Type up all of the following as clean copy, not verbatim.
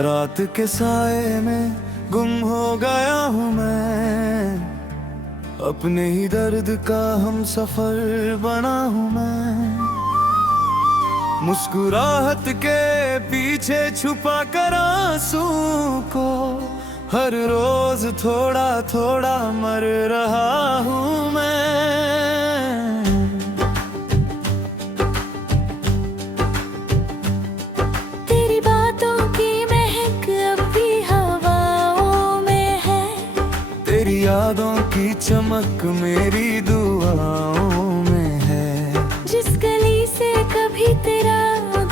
रात के साए में गुम हो गया हूँ मैं, अपने ही दर्द का हम सफर बना हूँ मैं। मुस्कुराहट के पीछे छुपा कर आंसू को हर रोज थोड़ा थोड़ा मर रहा हूँ मैं। तेरी बातों की महक अब भी हवाओं में है, तेरी यादों की चमक मेरी दुआओं में है। जिस गली से कभी तेरा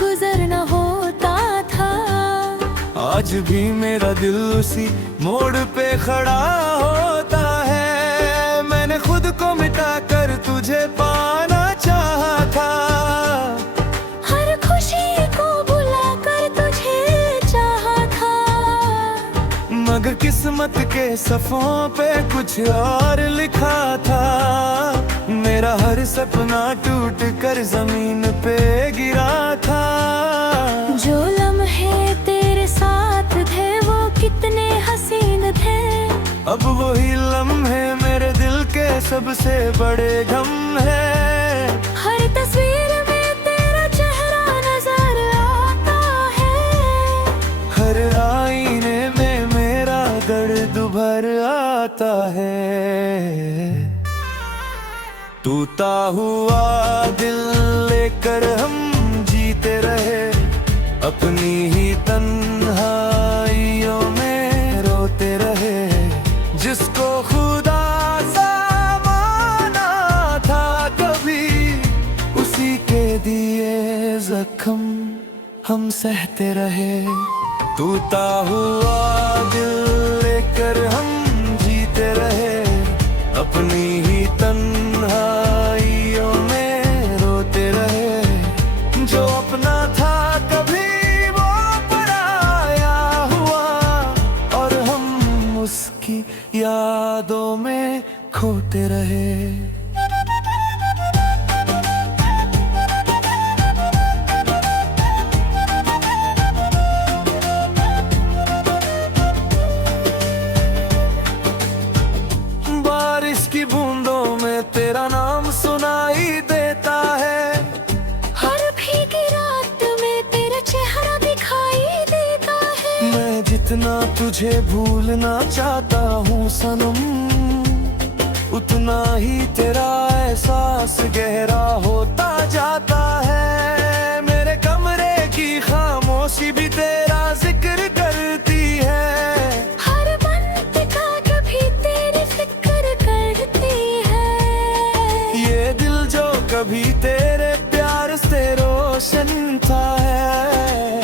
गुजरना होता था, आज भी मेरा दिल उसी मोड़ पे खड़ा होता है। मैंने खुद को मिटा कर तुझे पाना चाहा था, हर खुशी को भुला कर तुझे चाहा था। मगर किस्मत के सफ़ों पे कुछ और लिखा था। मेरा हर सपना टूट कर जमीन पे गिरा था। जो लम्हे तेरे साथ थे वो कितने हसीन थे, अब वही लम्हे मेरे दिल के सबसे बड़े गम है। हर तस्वीर में तेरा चेहरा नजर आता है, हर आईने में मेरा दर्द भर आता है। टूटा हुआ दिल लेकर हम जीते रहे, अपनी ही तन्हाइयों में रोते रहे। जिसको खुदा सा माना था कभी, उसी के दिए जख्म हम सहते रहे। टूटा हुआ दिल लेकर हम जीते रहे, अपनी ही तन्हाइयों में रोते रहे। जो अपना था कभी वो पराया हुआ, और हम उसकी यादों में खोते रहे। बारिश की बूंदों में तेरा नाम सुनाई देता है, हर भीगी रात में तेरा चेहरा दिखाई देता है। मैं जितना तुझे भूलना चाहता हूँ सनम, उतना ही तेरा एहसास गहरा होता जाता है। मेरे कमरे की खामोशी भी तेरा जिक्र करती है, हर मंत का कभी तेरी फिक्र करती है। ये दिल जो कभी तेरे प्यार से रोशन था है,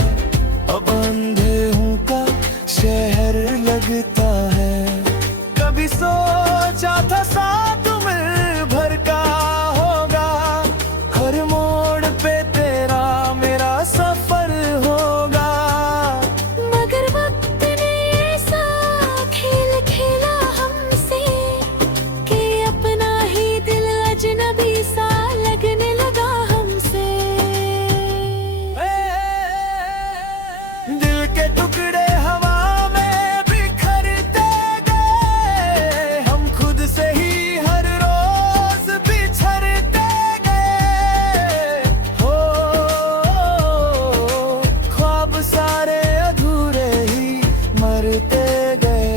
अब अंधेरों का शहर लगता है। कभी सोचा था साथ मिल भर का होगा, हर मोड़ पे तेरा मेरा सफर होगा। मगर वक्त ने ऐसा खेल खेला हमसे कि अपना ही दिल अजनबी सा लगने लगा हमसे। दिल के टुकड़े हवा में बिखरते गए, हम खुद से ही हर रोज बिछड़ते गए। हो ख्वाब सारे अधूरे ही मरते गए,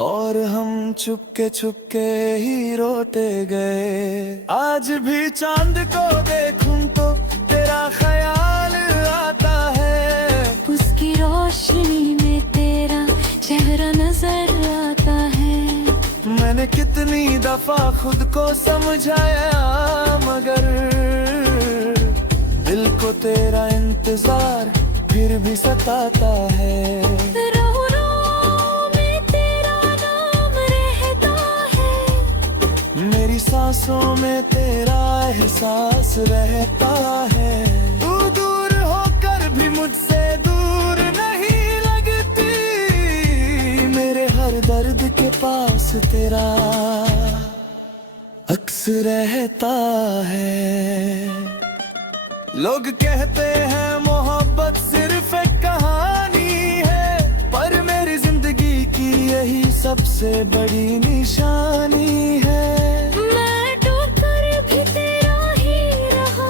और हम चुपके ही रोते गए। आज भी चांद को देखूं तो तेरा ख्याल आता है, उसकी रोशनी में तेरा चेहरा नजर आता है। मैंने कितनी दफा खुद को समझाया, मगर दिल को तेरा इंतजार फिर भी सताता है। रो में तेरा नाम रहता है, मेरी सांसों में तेरा एहसास रहता है। तू दूर होकर भी मुझसे दूर नहीं लगती, मेरे हर दर्द के पास तेरा अक्स रहता है। लोग कहते हैं मोहब्बत सिर्फ एक सबसे बड़ी निशानी है। मैं टोकर भी तेरा ही रहा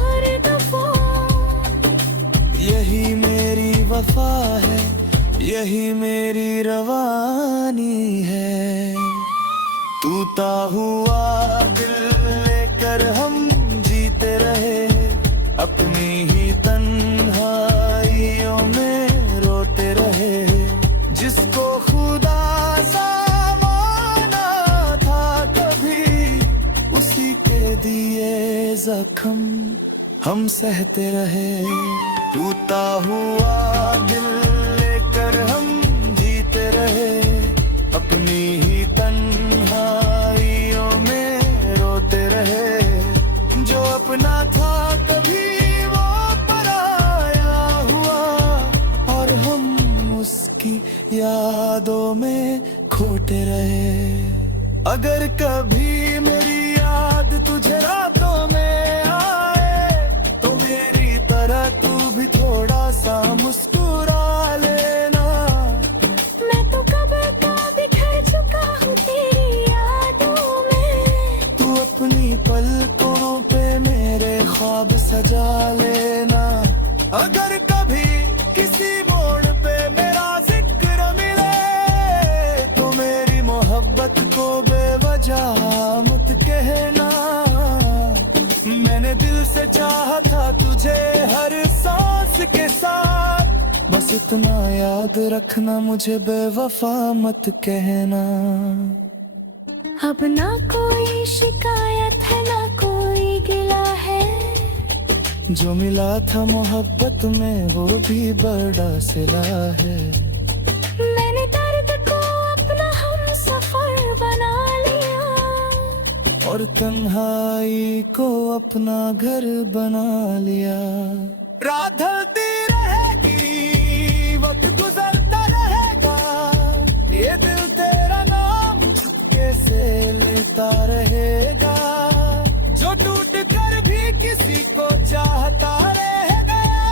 हर दफा। यही मेरी वफा है, यही मेरी रवानी है। टूटा हुआ दिल लेकर हम जीते रहे, अपनी ही तन्हाइयों में रोते रहे। जिसको खुदा सा माना था कभी, उसी के दिए जख्म हम सहते रहे। टूटा हुआ दिल लेकर हम जीते रहे, अपनी ही तन्हाइयों में रोते रहे। जो अपना था कभी वो पराया हुआ, और हम उसकी यादों में खोते रहे। अगर कभी मेरी याद तुझे रातों में आए, तो मेरी तरह तू भी थोड़ा सा मुस्कुरा लेना। मैं तो कब का बिखर चुका हूँ तेरी यादों में। तू अपनी पलकों पे मेरे ख्वाब सजा लेना। अगर कभी किसी मोड़ पे मेरा जिक्र मिले, तो मेरी मोहब्बत को बेवजह मत कहना। मैंने दिल से चाहा था तुझे हर सांस के साथ, बस इतना याद रखना मुझे बेवफा मत कहना। अब ना कोई शिकायत है ना कोई गिला है। जो मिला था मोहब्बत में वो भी बड़ा सिला है। मैंने दर्द को अपना हम सफर बना लिया, और तन्हाई को अपना घर बना लिया। रात ढलती रहेगी, वक्त गुजरता रहेगा, ये दिल तेरा नाम चुपके से लेता रहेगा। जो टूट कर भी किसी को चाहता रह गया,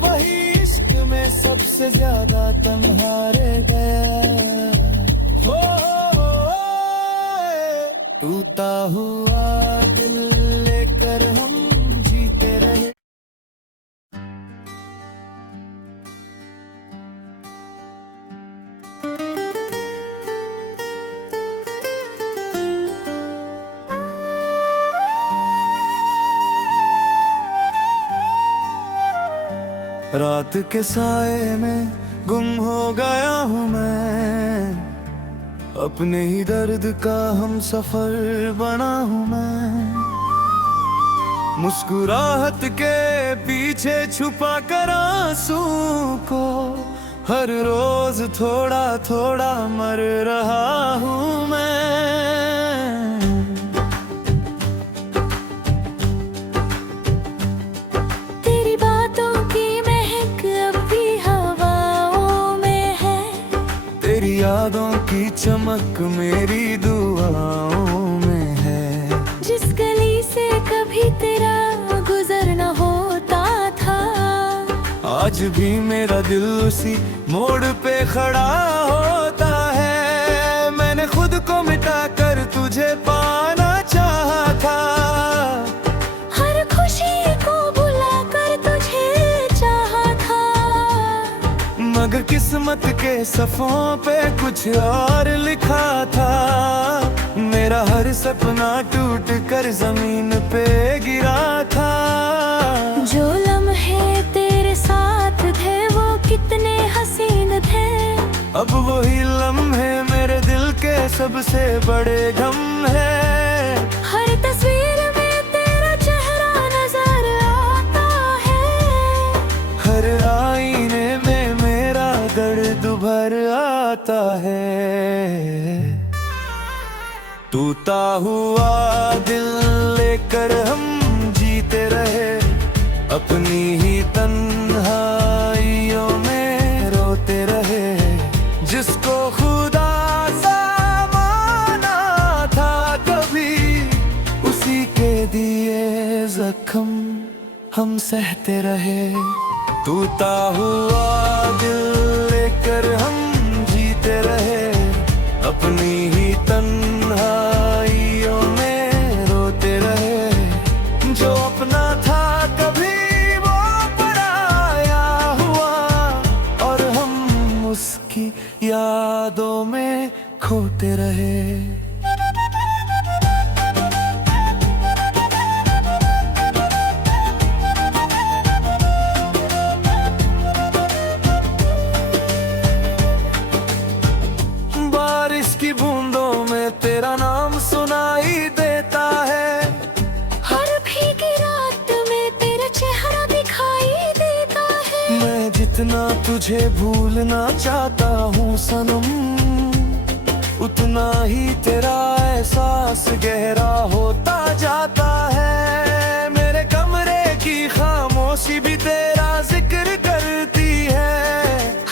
वही इश्क में सबसे ज्यादा तन्हा रह गया। हो टूटा हुआ दिल लेकर हम जीते रहे। रात के साए में गुम हो गया हूँ मैं, अपने ही दर्द का हम सफर बना हूँ मैं। मुस्कुराहट के पीछे छुपा कर आंसू को हर रोज थोड़ा थोड़ा मर रहा हूँ मैं। यादों की चमक मेरी दुआओं में है। जिस गली से कभी तेरा गुजर न होता था, आज भी मेरा दिल उसी मोड़ पे खड़ा होता है। मैंने खुद को मिटा कर तुझे पाना चाहा था, हर खुशी को भुला कर तुझे चाहा था। मगर किस्मत के सफ़ों पे कुछ और लिखा था। मेरा हर सपना टूट कर जमीन पे गिरा था। जो लम्हे तेरे साथ थे वो कितने हसीन थे, अब वही लम्हे मेरे दिल के सबसे बड़े गम है। हर तस्वीर में तेरा चेहरा नजर आता है, हर आईने में मेरा दर्द भर आता है। टूटा हुआ दिल लेकर हम जीते रहे, अपनी ही तन्हाइयों में रोते रहे। जिसको खुदा सा माना था कभी, उसी के दिए जख्म हम सहते रहे। टूटा हुआ दिल लेकर हम जीते खोते रहे, अपनी ही तन्हाइयों में रोते रहे। जो अपना था कभी वो पराया हुआ, और हम उसकी यादों में खोते रहे। बारिश की बूंदों में तेरा नाम सुनाई देता है, हर भीगी रात में तेरा चेहरा दिखाई देता है। मैं जितना तुझे भूलना चाहता हूँ सनम, उतना ही तेरा एहसास गहरा होता जाता है। मेरे कमरे की खामोशी भी तेरा जिक्र करती है,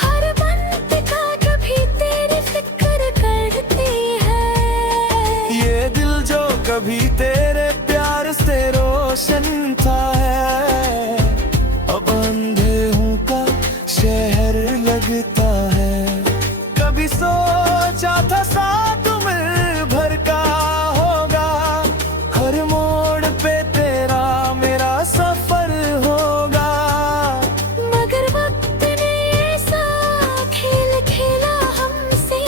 हर मंत का कभी तेरी फिक्र करती है। ये दिल जो कभी तेरे प्यार से रोशन था है, अब अंधेरों का शहर लगता है। कभी सोचा था साथ मिल भर का होगा, हर मोड़ पे तेरा मेरा सफर होगा। मगर वक्त ने ऐसा खेल खेला हमसे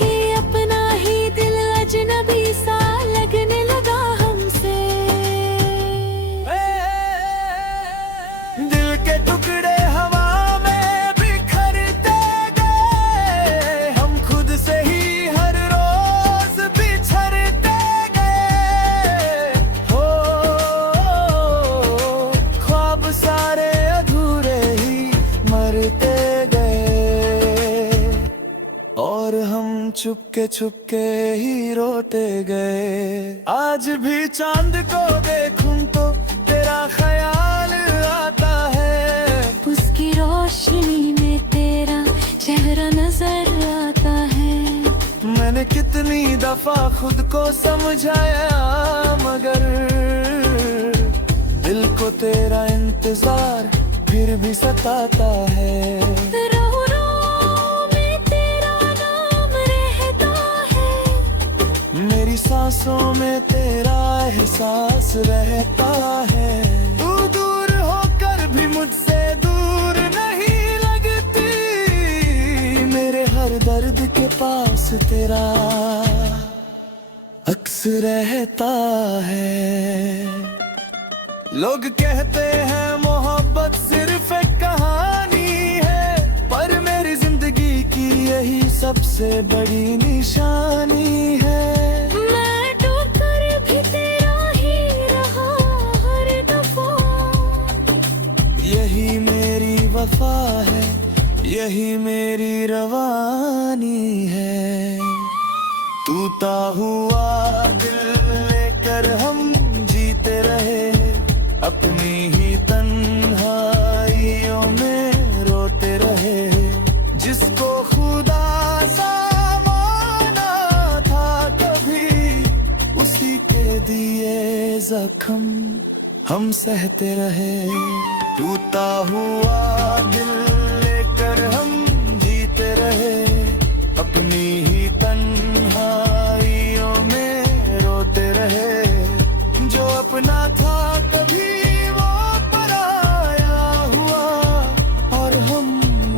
कि अपना ही दिल अजनबी सा लगने लगा हमसे। दिल के टुकड़े हवा में बिखरते गए, हम खुद से ही हर रोज बिछड़ते गए। हो ख्वाब सारे अधूरे ही मरते गए, और हम चुपके ही रोते गए। आज भी चांद को देखूं तो तेरा ख्याल आता है, उसकी रोशनी में तेरा चेहरा नजर आता है। मैंने कितनी दफा खुद को समझाया, मगर दिल को तेरा इंतजार फिर भी सताता है। रो रो में तेरा नाम रहता है, मेरी सांसों में तेरा एहसास रहता है। तू दूर होकर भी मुझसे दूर नहीं लगती, मेरे हर दर्द के पास तेरा अक्स रहता है। लोग कहते हैं मोहब्बत सिर्फ एक कहानी है, पर मेरी जिंदगी की यही सबसे बड़ी निशानी है। मैं टूटकर भी तेरा ही रहा हर दफा। यही मेरी वफा है, यही मेरी रवानी है। टूटा हुआ दिल लेकर हम जीते रहे, अपनी ही तन्हाइयों में रोते रहे। जिसको खुदा सा माना था कभी, उसी के दिए जख्म हम सहते रहे। टूटा हुआ दिल लेकर हम जीते रहे, अपनी ही तन्हाइयों में रोते रहे। जो अपना था कभी वो पराया हुआ, और हम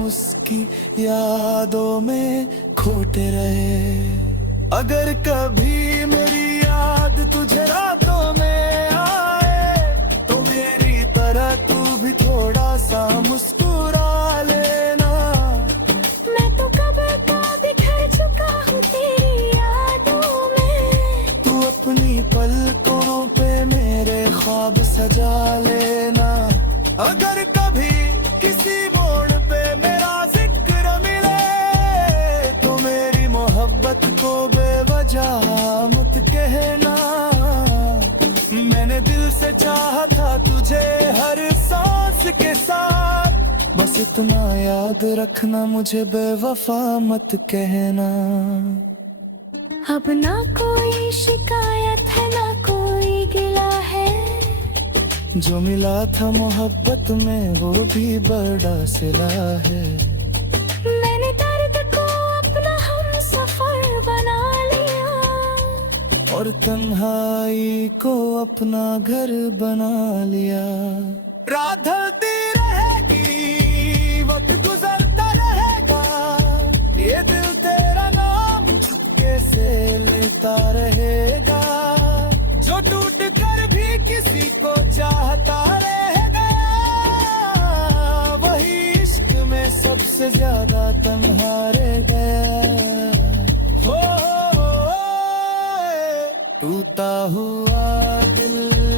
उसकी यादों में खोते रहे। अगर कभी मेरी याद तुझे रातों में आए, तो मेरी तरह तू भी थोड़ा सा मुस्कुरा लेना। मैं तो कब का बिखर चुका हूँ तेरी यादों में, तू अपनी पलकों पे मेरे ख्वाब सजा लेना। अगर कभी किसी मोड़ पे मेरा जिक्र मिले, तो मेरी मोहब्बत को बेवजह मत कहना। मैंने दिल से चाहा था तुझे हर सांस के साथ, बस इतना याद रखना मुझे बेवफा मत कहना। अब ना कोई शिकायत है ना कोई गिला है, जो मिला था मोहब्बत में वो भी बड़ा सिला है। मैंने दर्द को और तन्हाई को अपना घर बना लिया। रात ढलती रहेगी, वक्त गुजरता रहेगा, ये दिल तेरा नाम चुपके से लेता रहेगा। जो टूट कर भी किसी को चाहता रहेगा, वही इश्क में सबसे ज्यादा तन्हा रह गया। हो टूटा हुआ दिल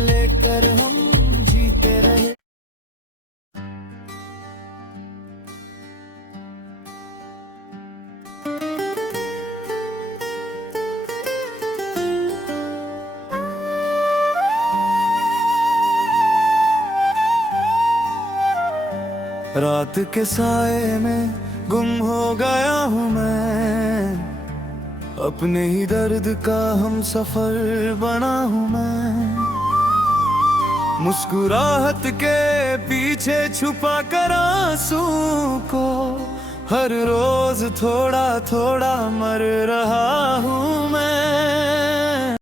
लेकर हम जीते रहे। रात के साए में गुम हो गया हूँ मैं, अपने ही दर्द का हम सफर बना हूँ मैं। मुस्कुराहट के पीछे छुपा कर आंसू को हर रोज थोड़ा थोड़ा मर रहा हूँ मैं।